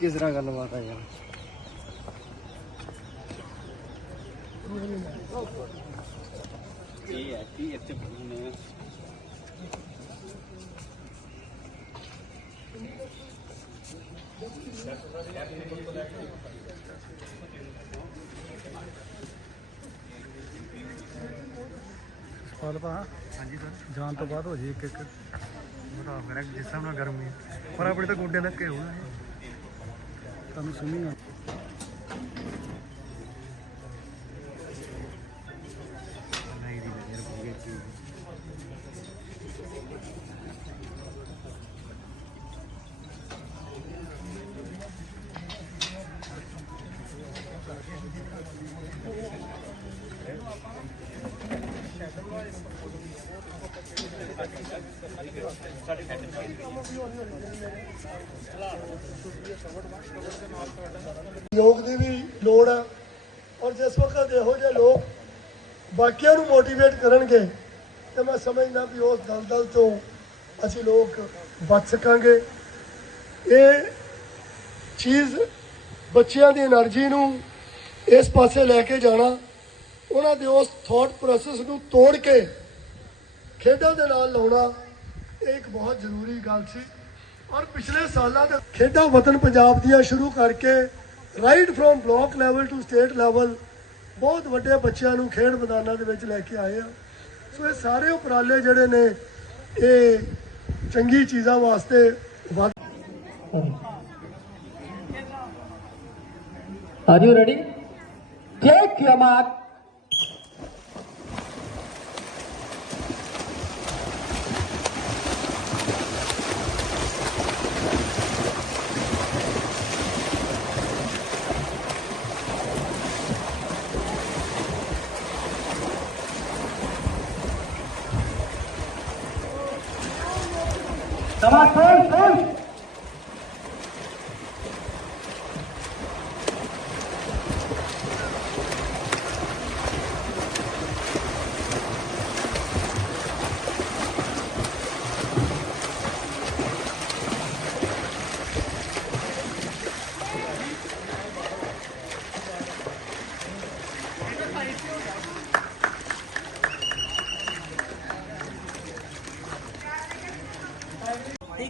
ਕਿਸ ਤਰ੍ਹਾਂ ਗੱਲਬਾਤ ਹੈ ਯਾਰ? ਇਹ ਹੈ ਕਿ ਇੱਥੇ ਨੇ ਫਲ ਪਾ ਹਾਂਜੀ ਸਰ। ਜਾਣ ਤੋਂ ਬਾਅਦ ਹੋ ਜੇ ਇੱਕ ਇੱਕ ਬਤਾ ਮੇਰਾ ਜਿਸ ਹਿਸਾਬ ਨਾਲ ਗਰਮੀ। ਪਰ ਆਪਣੇ ਤਾਂ ਗੋਡੇ ਲੱਗੇ ਹੋਣਾ। ਸੁਣੀ ਨਾ ਨਹੀਂ ਯੋਗ ਦੀ ਵੀ ਲੋੜ ਹੈ ਔਰ ਜਿਸ ਵਕਤ ਇਹੋ ਜਿਹੇ ਲੋਕ ਬਾਕੀਆਂ ਨੂੰ ਮੋਟੀਵੇਟ ਕਰਨਗੇ, ਤੇ ਮੈਂ ਸਮਝਦਾ ਵੀ ਉਸ ਦਲ ਦਲ ਤੋਂ ਅਸੀਂ ਲੋਕ ਬਚ ਸਕਾਂਗੇ। ਇਹ ਚੀਜ਼ ਬੱਚਿਆਂ ਦੀ એનર્ਜੀ ਨੂੰ ਇਸ ਪਾਸੇ ਲੈ ਕੇ ਜਾਣਾ, ਉਹਨਾਂ ਦੇ ਉਸ ਥੋਟ ਪ੍ਰੋਸੈਸ ਨੂੰ ਤੋੜ ਕੇ ਖੇਡਾਂ ਦੇ ਨਾਲ ਲਾਉਣਾ, ਇਹ ਇੱਕ ਬਹੁਤ ਜ਼ਰੂਰੀ ਗੱਲ ਸੀ। ਔਰ ਪਿਛਲੇ ਸਾਲਾਂ ਦੇ ਖੇਡਾਂ ਵਤਨ ਪੰਜਾਬ ਦੀਆਂ ਸ਼ੁਰੂ ਕਰਕੇ right from block level to state level ਬਹੁਤ ਵੱਡੇ ਬੱਚਿਆਂ ਨੂੰ ਖੇਡ ਮੈਦਾਨਾਂ ਦੇ ਵਿੱਚ ਲੈ ਕੇ ਆਏ ਆ ਸੋ ਇਹ ਸਾਰੇ ਉਪਰਾਲੇ ਜਿਹੜੇ ਨੇ, ਇਹ ਚੰਗੀ ਚੀਜ਼ਾਂ ਵਾਸਤੇ ਵੱਧ Are you ready? Take your mark. first, first.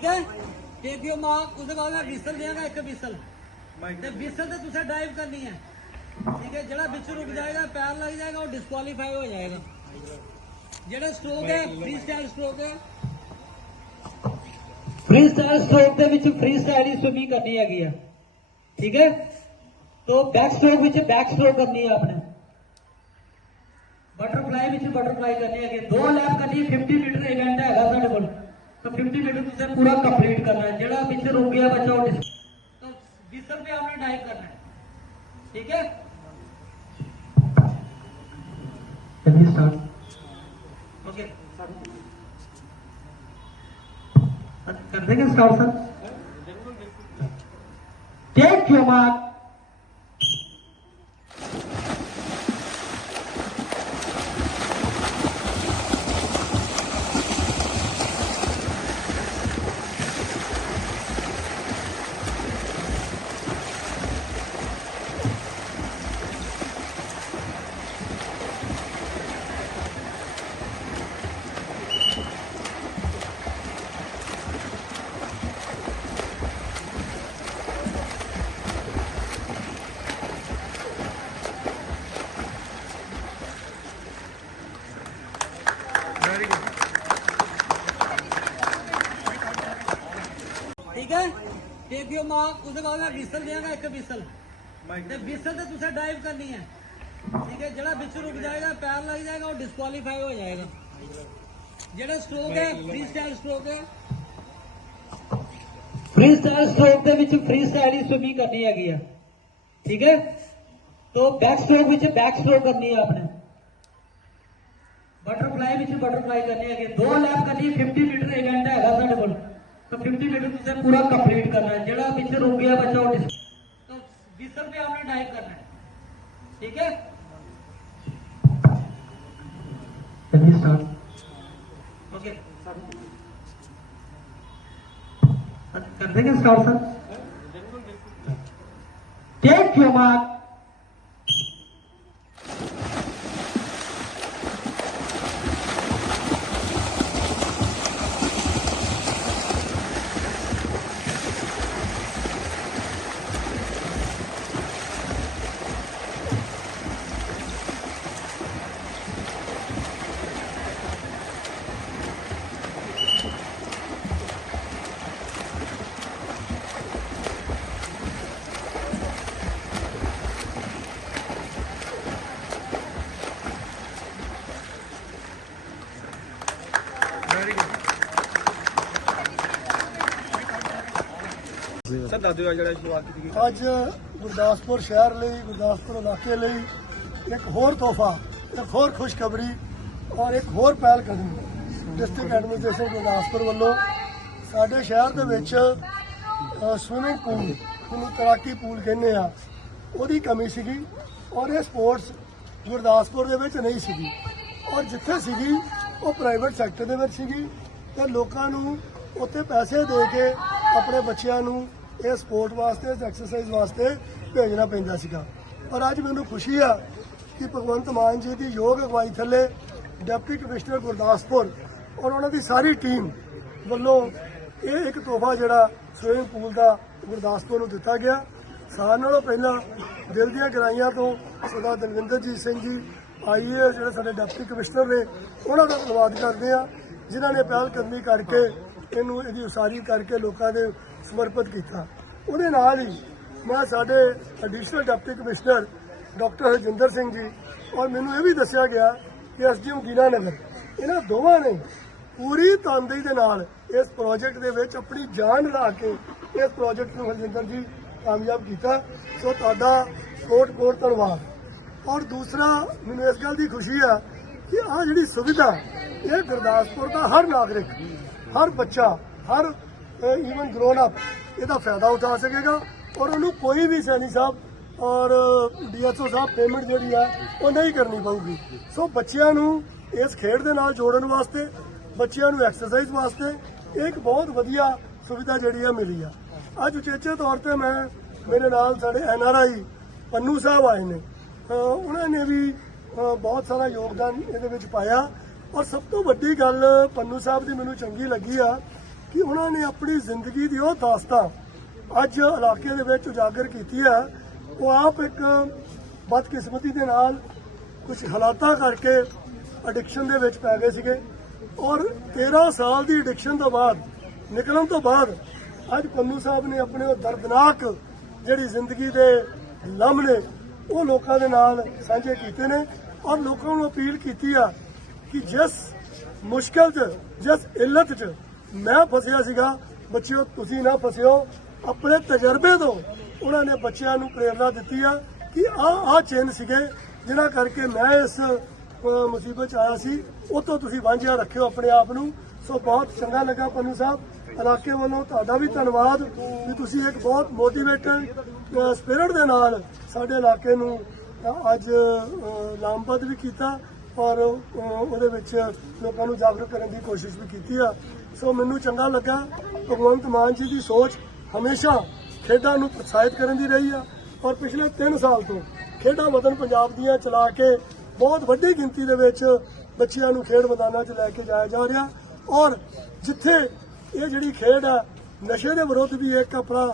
ਠੀਕ ਹੈ? ਟੇਕ ਯੂ ਮਾਰਕ ਉਹਦੇ ਬਾਅਦ ਮੈਂ ਵਿਸਲ ਦਿਆਂਗਾ ਇੱਕ ਵਿਸਲ। ਤੇ ਵਿਸਲ ਤੇ ਤੁਸੀਂ ਡਾਈਵ ਕਰਨੀ ਹੈ। ਠੀਕ ਹੈ? ਜਿਹੜਾ ਵਿੱਚ ਰੁਕ ਜਾਏਗਾ ਪੈਰ ਲੱਗ ਜਾਏਗਾ ਉਹ ਡਿਸਕੁਆਲੀਫਾਈ ਹੋ ਜਾਏਗਾ। ਜਿਹੜਾ ਸਟ੍ਰੋਕ ਹੈ ਫ੍ਰੀ ਸਟਾਈਲ ਸਟ੍ਰੋਕ ਹੈ। ਫ੍ਰੀ ਸਟਾਈਲ ਸਟ੍ਰੋਕ ਦੇ ਵਿੱਚ ਫ੍ਰੀ ਸਟਾਈਲ ਹੀ ਸਵਿਮਿੰਗ ਕਰਨੀ ਹੈਗੀ ਆ। ਠੀਕ ਹੈ? ਤੋ ਬੈਕ ਸਟ੍ਰੋਕ ਵਿੱਚ ਬੈਕ ਸਟ੍ਰੋਕ ਕਰਨੀ ਹੈ ਆਪਣੇ। ਬਟਰਫਲਾਈ ਵਿੱਚ ਬਟਰਫਲਾਈ ਕਰਨੀ ਹੈਗੀ ਦੋ ਲੈਪ ਕਰਨੀ ਹੈ, 50 ਮੀਟਰ ਇਵੈਂਟ ਹੈਗਾ ਸਾਡੇ ਕੋਲ। तो 50 मीटर तुझे पूरा कंप्लीट करना है। पीछे रुक गया बच्चा, वो तो आपने डाइव करना है, ठीक है? चलिए स्टार्ट ओके कर देंगे start sir take your mark ਠੀਕ ਹੈ? ਦੇ ਦਿਓ ਮਾਂ, ਉਹਦੇ ਬਾਅਦ ਮੈਂ ਵਿਸਲ ਦੇਵਾਂਗਾ ਇੱਕ ਵਿਸਲ। ਤੇ ਵਿਸਲ ਤੇ ਤੁਸੀਂ ਡਾਈਵ ਕਰਨੀ ਹੈ। ਠੀਕ ਹੈ, ਜਿਹੜਾ ਵਿੱਚ ਰੁਕ ਜਾਏਗਾ, ਪੈਰ ਲੱਗ ਜਾਏਗਾ, ਉਹ ਡਿਸਕੁਆਲੀਫਾਈ ਹੋ ਜਾਏਗਾ। ਜਿਹੜਾ ਸਟ੍ਰੋਕ ਹੈ ਫ੍ਰੀ ਸਟਾਈਲ ਸਟ੍ਰੋਕ ਹੈ। ਫ੍ਰੀ ਸਟਾਈਲ ਸਟ੍ਰੋਕ ਦੇ ਵਿੱਚ ਫ੍ਰੀ ਸਟਾਈਲ ਹੀ ਸਵਿਮਿੰਗ ਕਰਨੀ ਹੈਗੀ ਆ। ਠੀਕ ਹੈ? ਤੋਂ ਬੈਕ ਸਟ੍ਰੋਕ ਵਿੱਚ ਬੈਕ ਸਟ੍ਰੋਕ ਕਰਨੀ ਹੈ ਆਪਣੇ। ਬਟਰਫਲਾਈ ਵਿੱਚ ਬਟਰਫਲਾਈ ਕਰਨੀ ਹੈਗੀ ਦੋ ਲੈਪ ਕਰਨੀ 50 ਮੀਟਰ ਇਵੈਂਟ ਹੈਗਾ ਸਾਡੇ ਕੋਲ। पूरा कंप्लीट करना है। जरा पीछे रुक गया बच्चा उठ तो रुपये आपने डाइव करना है। ठीक है? ओके कर देंगे start sir take your mark sir ਦਾਦੂ ਆ ਜਿਹੜਾ ਸ਼ੁਰੂਆਤ ਕੀਤੀ ਗਈ। ਅੱਜ ਗੁਰਦਾਸਪੁਰ ਸ਼ਹਿਰ ਲਈ ਗੁਰਦਾਸਪੁਰ ਇਲਾਕੇ ਲਈ ਇੱਕ ਹੋਰ ਤੋਹਫਾ ਇੱਕ ਹੋਰ ਖੁਸ਼ਖਬਰੀ ਔਰ ਇੱਕ ਹੋਰ ਪਹਿਲ ਕਦਮੀ। ਡਿਸਟ੍ਰਿਕਟ ਐਡਮਿਨਿਸਟ੍ਰੇਸ਼ਨ ਗੁਰਦਾਸਪੁਰ ਵੱਲੋਂ ਸਾਡੇ ਸ਼ਹਿਰ ਦੇ ਵਿੱਚ ਸਵਿਮਿੰਗ ਪੂਲ ਜਿਹਨੂੰ ਤੈਰਾਕੀ ਪੂਲ ਕਹਿੰਦੇ ਆ ਉਹਦੀ ਕਮੀ ਸੀਗੀ ਔਰ ਇਹ ਸਪੋਰਟਸ ਗੁਰਦਾਸਪੁਰ ਦੇ ਵਿੱਚ ਨਹੀਂ ਸੀਗੀ। ਔਰ ਜਿੱਥੇ ਸੀਗੀ ਉਹ ਪ੍ਰਾਈਵੇਟ ਸੈਕਟਰ ਦੇ ਵਿੱਚ ਸੀਗੀ ਤੇ ਲੋਕਾਂ ਨੂੰ ਉੱਥੇ ਪੈਸੇ ਦੇ ਕੇ ਆਪਣੇ ਬੱਚਿਆਂ ਨੂੰ ਇਹ ਸਪੋਰਟ ਵਾਸਤੇ ਇਸ ਐਕਸਰਸਾਈਜ਼ ਵਾਸਤੇ ਭੇਜਣਾ ਪੈਂਦਾ ਸੀਗਾ। ਪਰ ਅੱਜ ਮੈਨੂੰ ਖੁਸ਼ੀ ਆ ਕਿ ਭਗਵੰਤ ਮਾਨ ਜੀ ਦੀ ਯੋਗ ਅਗਵਾਈ ਥੱਲੇ ਡਿਪਟੀ ਕਮਿਸ਼ਨਰ ਗੁਰਦਾਸਪੁਰ ਔਰ ਉਹਨਾਂ ਦੀ ਸਾਰੀ ਟੀਮ ਵੱਲੋਂ ਇਹ ਇੱਕ ਤੋਹਫਾ ਜਿਹੜਾ ਸਵਿਮਿੰਗ ਪੂਲ ਦਾ ਗੁਰਦਾਸਪੁਰ ਨੂੰ ਦਿੱਤਾ ਗਿਆ। ਸਾਰਿਆਂ ਨਾਲੋਂ ਪਹਿਲਾਂ ਦਿਲ ਦੀਆਂ ਗਰਾਈਆਂ ਤੋਂ ਸਰਦਾਰ ਦਲਵਿੰਦਰਜੀਤ ਸਿੰਘ ਜੀ, ਆਈਏ ਜਿਹੜੇ ਸਾਡੇ ਡਿਪਟੀ ਕਮਿਸ਼ਨਰ ਨੇ, ਉਹਨਾਂ ਦਾ ਧੰਨਵਾਦ ਕਰਦੇ ਆ ਜਿਨ੍ਹਾਂ ਨੇ ਪਹਿਲ ਕਦਮੀ ਕਰਕੇ ਇਹਨੂੰ ਇਹਦੀ ਉਸਾਰੀ ਕਰਕੇ ਲੋਕਾਂ ਦੇ ਸਮਰਪਿਤ ਕੀਤਾ। ਉਹਦੇ ਨਾਲ ਹੀ ਮੈਂ ਸਾਡੇ additional deputy commissioner doctor Harjinder Singh ji ਔਰ ਮੈਨੂੰ ਇਹ ਵੀ ਦੱਸਿਆ ਗਿਆ ਕਿ ਐਸਡੀਐਮ ਗੀਨਾ ਨਗਰ ਇਹਨਾਂ ਦੋਵਾਂ ਨੇ ਪੂਰੀ ਤਨਦੇਹੀ ਦੇ ਨਾਲ ਇਸ ਪ੍ਰੋਜੈਕਟ ਦੇ ਵਿੱਚ ਆਪਣੀ ਜਾਨ ਲਾ ਕੇ ਇਸ ਪ੍ਰੋਜੈਕਟ ਨੂੰ ਹਰਜਿੰਦਰ ਜੀ ਕਾਮਯਾਬ ਕੀਤਾ। ਸੋ ਤੁਹਾਡਾ ਕੋਟ ਕੋਟ ਧੰਨਵਾਦ। ਔਰ ਦੂਸਰਾ, ਮੈਨੂੰ ਇਸ ਗੱਲ ਦੀ ਖੁਸ਼ੀ ਆ ਕਿ ਆਹ ਜਿਹੜੀ ਸੁਵਿਧਾ, ਇਹ ਗੁਰਦਾਸਪੁਰ ਦਾ ਹਰ ਨਾਗਰਿਕ, ਹਰ ਬੱਚਾ, ਹਰ ਈਵਨ ਗਰੋਨ ਅਪ ਇਹਦਾ ਫਾਇਦਾ ਉਠਾ ਸਕੇਗਾ ਔਰ ਉਹਨੂੰ ਕੋਈ ਵੀ ਸੈਣੀ ਸਾਹਿਬ ਔਰ ਡੀਐਸਓ ਸਾਹਿਬ ਪੇਮੈਂਟ ਜਿਹੜੀ ਆ, ਉਹ ਨਹੀਂ ਕਰਨੀ ਪਊਗੀ। ਸੋ ਬੱਚਿਆਂ ਨੂੰ ਇਸ ਖੇਡ ਦੇ ਨਾਲ ਜੋੜਨ ਵਾਸਤੇ, ਬੱਚਿਆਂ ਨੂੰ ਐਕਸਰਸਾਈਜ਼ ਵਾਸਤੇ ਇਹ ਇੱਕ ਬਹੁਤ ਵਧੀਆ ਸੁਵਿਧਾ ਜਿਹੜੀ ਆ ਮਿਲੀ ਆ। ਅੱਜ ਉਚੇਚੇ ਤੌਰ ਤੇ ਮੈਂ, ਮੇਰੇ ਨਾਲ ਸਾਡੇ ਐਨਆਰਆਈ ਪੰਨੂ ਸਾਹਿਬ ਆਏ ਨੇ। ਉਹਨਾਂ ਨੇ ਵੀ ਬਹੁਤ ਸਾਰਾ ਯੋਗਦਾਨ ਇਹਦੇ ਵਿੱਚ ਪਾਇਆ। ਔਰ ਸਭ ਤੋਂ ਵੱਡੀ ਗੱਲ ਪੰਨੂ ਸਾਹਿਬ ਦੀ ਮੈਨੂੰ ਚੰਗੀ ਲੱਗੀ ਆ ਕਿ ਉਹਨਾਂ ਨੇ ਆਪਣੀ ਜ਼ਿੰਦਗੀ ਦੀ ਉਹ ਦਾਸਤਾਂ ਅੱਜ ਇਲਾਕੇ ਦੇ ਵਿੱਚ ਉਜਾਗਰ ਕੀਤੀ ਹੈ। ਉਹ ਆਪ ਇੱਕ ਬਦਕਿਸਮਤੀ ਦੇ ਨਾਲ ਕੁਝ ਹਾਲਾਤਾਂ ਕਰਕੇ ਐਡਿਕਸ਼ਨ ਦੇ ਵਿੱਚ ਪੈ ਗਏ ਸੀਗੇ ਔਰ 13 ਸਾਲ ਦੀ ਐਡਿਕਸ਼ਨ ਤੋਂ ਬਾਅਦ, ਨਿਕਲਣ ਤੋਂ ਬਾਅਦ ਅੱਜ ਪੰਨੂ ਸਾਹਿਬ ਨੇ ਆਪਣੇ ਉਹ ਦਰਦਨਾਕ ਜਿਹੜੀ ਜ਼ਿੰਦਗੀ ਦੇ ਲਮਹੇ ਉਹ ਲੋਕਾਂ ਦੇ ਨਾਲ ਸਾਂਝੇ ਕੀਤੇ ਨੇ ਔਰ ਲੋਕਾਂ ਨੂੰ ਅਪੀਲ ਕੀਤੀ ਆ ਕਿ ਜਿਸ ਮੁਸ਼ਕਲ 'ਚ, ਜਿਸ ਇੱਲਤ 'ਚ ਮੈਂ ਫਸਿਆ ਸੀਗਾ। ਬੱਚਿਓ ਤੁਸੀਂ ਨਾ ਫਸਿਓ। ਆਪਣੇ ਤਜਰਬੇ ਤੋਂ ਉਹਨਾਂ ਨੇ ਬੱਚਿਆਂ ਨੂੰ ਪ੍ਰੇਰਣਾ ਦਿੱਤੀ ਆ ਕਿ ਆਹ ਆਹ ਚਿੰਨ ਸੀਗੇ ਜਿਨ੍ਹਾਂ ਕਰਕੇ ਮੈਂ ਇਸ ਮੁਸੀਬਤ 'ਚ ਆਇਆ ਸੀ। ਉਹ ਤੋਂ ਤੁਸੀਂ ਵਾਂਝਿਆ ਰੱਖਿਓ ਆਪਣੇ ਆਪ ਨੂੰ। ਸੋ ਬਹੁਤ ਚੰਗਾ ਲੱਗਾ ਪੰਨੂ ਸਾਹਿਬ। ਇਲਾਕੇ ਵੱਲੋਂ ਤੁਹਾਡਾ ਵੀ ਧੰਨਵਾਦ ਕਿ ਤੁਸੀਂ ਇੱਕ ਬਹੁਤ ਮੋਟੀਵੇਟਡ ਸਪਿਰਿਟ ਦੇ ਨਾਲ ਸਾਡੇ ਇਲਾਕੇ ਨੂੰ ਅੱਜ ਅ, ਵੀ ਕੀਤਾ। ਔਰ ਉਹਦੇ ਵਿੱਚ ਲੋਕਾਂ ਨੂੰ ਜਾਗਰੂਕ ਕਰਨ ਦੀ ਕੋਸ਼ਿਸ਼ ਵੀ ਕੀਤੀ ਆ। ਸੋ ਮੈਨੂੰ ਚੰਗਾ ਲੱਗਾ। ਭਗਵੰਤ ਮਾਨ ਜੀ ਦੀ ਸੋਚ ਹਮੇਸ਼ਾ ਖੇਡਾਂ ਨੂੰ ਪ੍ਰੋਤਸਾਹਿਤ ਕਰਨ ਦੀ ਰਹੀ ਆ। ਔਰ ਪਿਛਲੇ 3 ਸਾਲ ਤੋਂ ਖੇਡਾਂ ਵਤਨ ਪੰਜਾਬ ਦੀਆਂ ਚਲਾ ਕੇ ਬਹੁਤ ਵੱਡੀ ਗਿਣਤੀ ਦੇ ਵਿੱਚ ਬੱਚਿਆਂ ਨੂੰ ਖੇਡ ਮੈਦਾਨਾਂ 'ਚ ਲੈ ਕੇ ਜਾਇਆ ਜਾ ਰਿਹਾ। ਔਰ ਜਿੱਥੇ ਇਹ ਜਿਹੜੀ ਖੇਡ ਆ, ਨਸ਼ੇ ਦੇ ਵਿਰੁੱਧ ਵੀ ਇੱਕ ਆਪਣਾ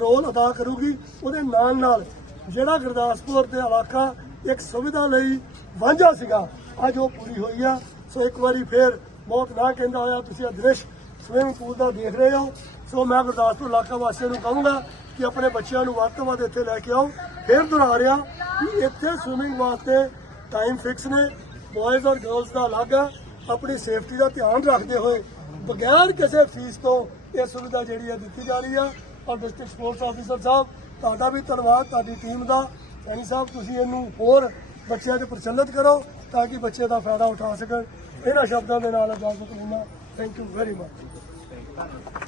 ਰੋਲ ਅਦਾ ਕਰੂਗੀ, ਉਹਦੇ ਨਾਲ ਨਾਲ ਜਿਹੜਾ ਗੁਰਦਾਸਪੁਰ ਦੇ ਇਲਾਕਾ ਇੱਕ ਸੁਵਿਧਾ ਲਈ ਵਾਂਝਾ ਸੀਗਾ ਅੱਜ ਉਹ ਪੂਰੀ ਹੋਈ ਆ। ਸੋ ਇੱਕ ਵਾਰੀ ਫੇਰ ਬਹੁਤ ਨਾ ਕਹਿੰਦਾ ਹੋਇਆ ਤੁਸੀਂ ਇਹ ਦ੍ਰਿਸ਼ ਸਵਿਮਿੰਗ ਪੂਲ ਦਾ ਦੇਖ ਰਹੇ ਹੋ। ਸੋ ਮੈਂ ਗੁਰਦਾਸਪੁਰ ਇਲਾਕਾ ਵਾਸੀਆਂ ਨੂੰ ਕਹੂੰਗਾ ਕਿ ਆਪਣੇ ਬੱਚਿਆਂ ਨੂੰ ਵੱਧ ਤੋਂ ਵੱਧ ਇੱਥੇ ਲੈ ਕੇ ਆਓ। ਫੇਰ ਦੁਹਰਾ ਰਿਹਾ ਕਿ ਇੱਥੇ ਸਵਿਮਿੰਗ ਵਾਸਤੇ ਟਾਈਮ ਫਿਕਸ ਨੇ। ਬॉयਜ਼ ਔਰ ਗਰਲਸ ਦਾ ਅਲੱਗ ਆ। ਆਪਣੀ ਸੇਫਟੀ ਦਾ ਧਿਆਨ ਰੱਖਦੇ ਹੋਏ ਬਗੈਰ ਕਿਸੇ ਫੀਸ ਤੋਂ ਇਹ ਸੁਵਿਧਾ ਜਿਹੜੀ ਹੈ ਦਿੱਤੀ ਜਾ ਰਹੀ ਆ। ਔਰ ਡਿਸਟ੍ਰਿਕਟ ਸਪੋਰਟਸ ਆਫੀਸਰ ਸਾਹਿਬ, ਤੁਹਾਡਾ ਵੀ ਧੰਨਵਾਦ। ਤੁਹਾਡੀ ਟੀਮ ਦਾ। ਸੈਣੀ ਸਾਹਿਬ, ਤੁਸੀਂ ਇਹਨੂੰ ਹੋਰ ਬੱਚਿਆਂ 'ਚ ਪ੍ਰਚਲਿਤ ਕਰੋ। ਤਾਂ ਕਿ ਬੱਚੇ ਦਾ ਫਾਇਦਾ ਉਠਾ ਸਕਣ। ਇਹਨਾਂ ਸ਼ਬਦਾਂ ਦੇ ਨਾਲ ਇਜਾਜ਼ਤ ਲੈਣਾ ਥੈਂਕ ਯੂ ਵੈਰੀ ਮਚ